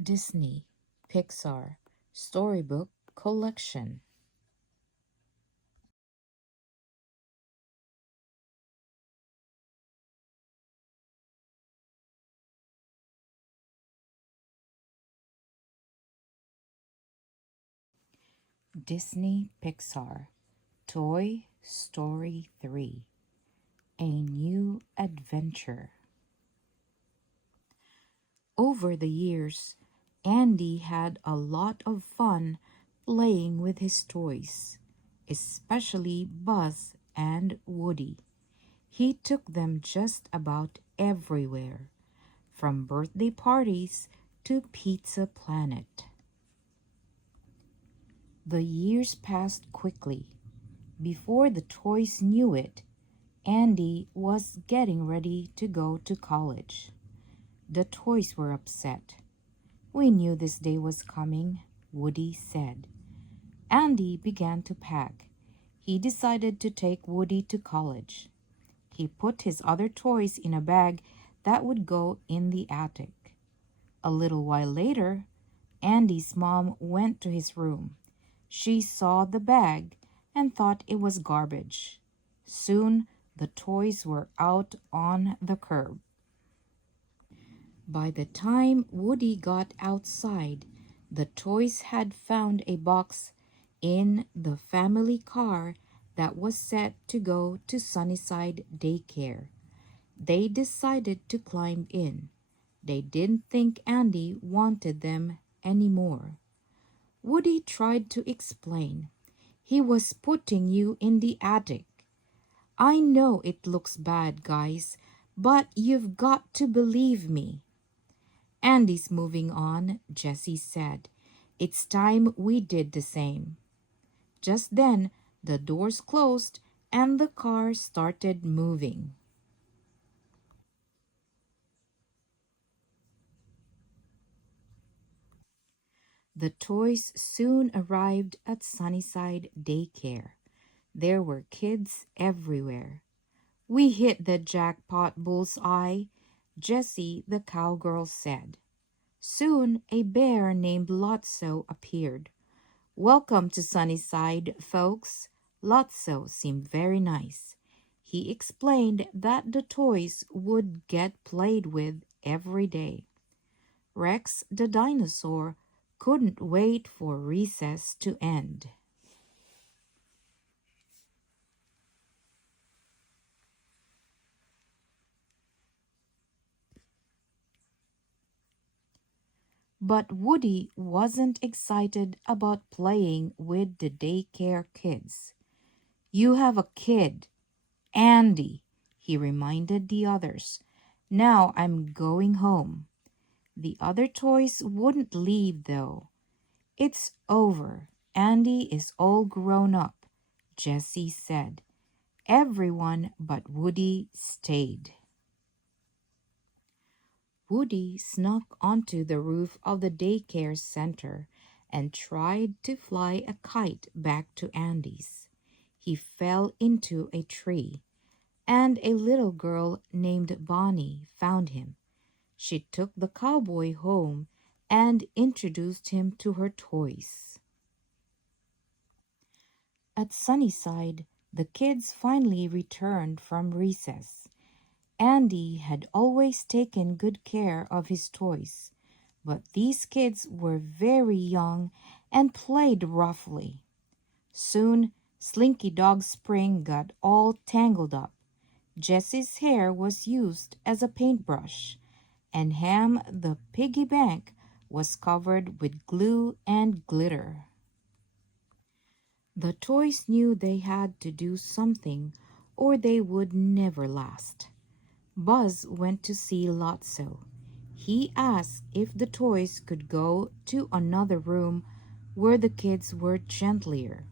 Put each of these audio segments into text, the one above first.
Disney, PIXAR, Storybook Collection. Disney PIXAR, Toy Story 3, A New Adventure. Over the years, Andy had a lot of fun playing with his toys, especially Buzz and Woody. He took them just about everywhere, from birthday parties to Pizza Planet. The years passed quickly. Before the toys knew it, Andy was getting ready to go to college. The toys were upset. "We knew this day was coming," Woody said. Andy began to pack. He decided to take Woody to college. He put his other toys in a bag that would go in the attic. A little while later, Andy's mom went to his room. She saw the bag and thought it was garbage. Soon, the toys were out on the curb. By the time Woody got outside, the toys had found a box in the family car that was set to go to Sunnyside daycare. They decided to climb in. They didn't think Andy wanted them anymore. Woody tried to explain. "He was putting you in the attic. I know it looks bad, guys, but you've got to believe me." "Andy's moving on," Jessie said. "It's time we did the same." Just then, the doors closed and the car started moving. The toys soon arrived at Sunnyside Daycare. There were kids everywhere. "We hit the jackpot bullseye," Jessie the cowgirl said. Soon a bear named Lotso appeared. "Welcome to Sunnyside, folks." Lotso seemed very nice. He explained that the toys would get played with every day. Rex the dinosaur couldn't wait for recess to end. But Woody wasn't excited about playing with the daycare kids. "You have a kid, Andy," he reminded the others. "Now I'm going home." The other toys wouldn't leave, though. "It's over. Andy is all grown up," Jessie said. Everyone but Woody stayed. Woody snuck onto the roof of the daycare center and tried to fly a kite back to Andy's. He fell into a tree, and a little girl named Bonnie found him. She took the cowboy home and introduced him to her toys. At Sunnyside, the kids finally returned from recess. Andy had always taken good care of his toys, but these kids were very young and played roughly. Soon, Slinky Dog Spring got all tangled up. Jessie's hair was used as a paintbrush, and Ham the piggy bank was covered with glue and glitter. The toys knew they had to do something or they would never last. Buzz went to see Lotso. He asked if the toys could go to another room where the kids were gentler.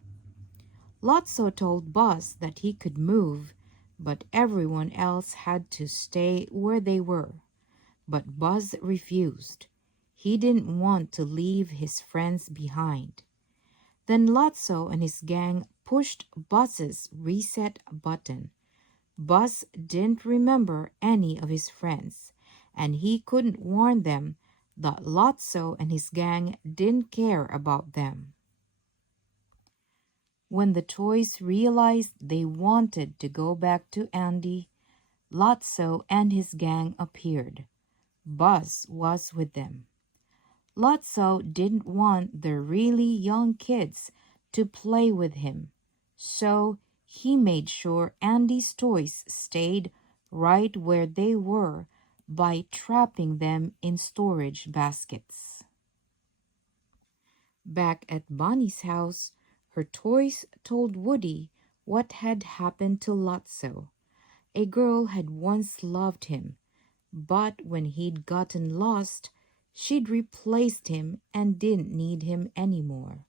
Lotso told Buzz that he could move, but everyone else had to stay where they were. But Buzz refused. He didn't want to leave his friends behind. Then Lotso and his gang pushed Buzz's reset button. Buzz didn't remember any of his friends, and he couldn't warn them that Lotso and his gang didn't care about them. When the toys realized they wanted to go back to Andy, Lotso and his gang appeared. Buzz was with them. Lotso didn't want the really young kids to play with him, so he made sure Andy's toys stayed right where they were by trapping them in storage baskets. Back at Bonnie's house, her toys told Woody what had happened to Lotso. A girl had once loved him, but when he'd gotten lost, she'd replaced him and didn't need him anymore.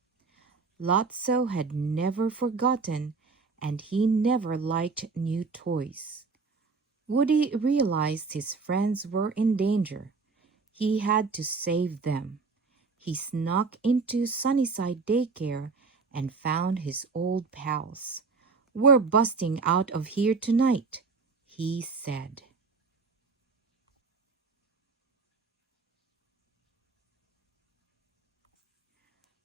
Lotso had never forgotten, and he never liked new toys. Woody realized his friends were in danger. He had to save them. He snuck into Sunnyside daycare and found his old pals. "We're busting out of here tonight," he said.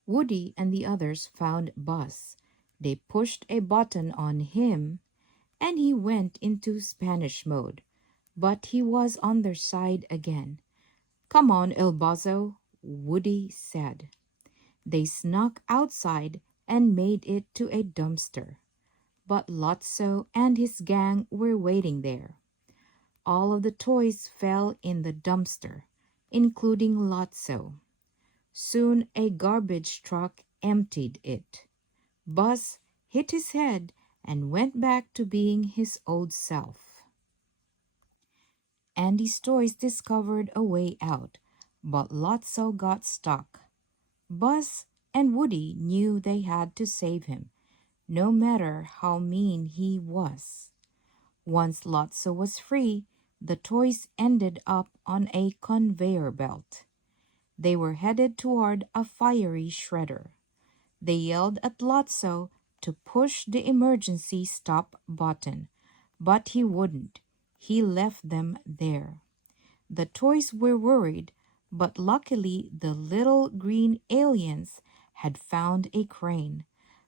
Woody and the others found Buzz. They pushed a button on him and he went into Spanish mode. But he was on their side again. "Come on, El Bozo," Woody said. They snuck outside and made it to a dumpster. But Lotso and his gang were waiting there. All of the toys fell in the dumpster, including Lotso. Soon a garbage truck emptied it. Buzz hit his head and went back to being his old self. Andy's toys discovered a way out, but Lotso got stuck. Buzz and Woody knew they had to save him, no matter how mean he was. Once Lotso was free, the toys ended up on a conveyor belt. They were headed toward a fiery shredder. They yelled at Lotso to push the emergency stop button, but he wouldn't. He left them there. The toys were worried, but luckily the little green aliens had found a crane.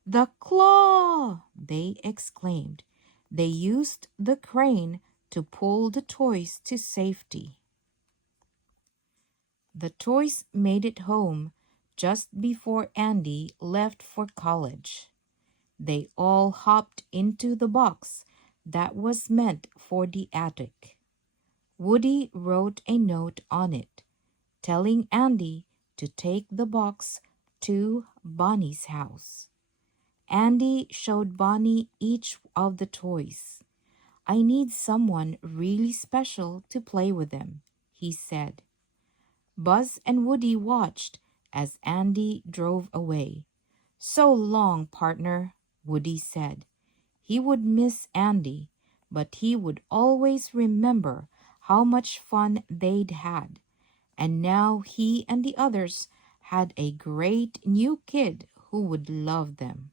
"The claw!" they exclaimed. They used the crane to pull the toys to safety. The toys made it home just before Andy left for college. They all hopped into the box that was meant for the attic. Woody wrote a note on it, telling Andy to take the box to Bonnie's house. Andy showed Bonnie each of the toys. "I need someone really special to play with them," he said. Buzz and Woody watched as Andy drove away. "So long, partner," Woody said. He would miss Andy, but he would always remember how much fun they'd had. And now he and the others had a great new kid who would love them.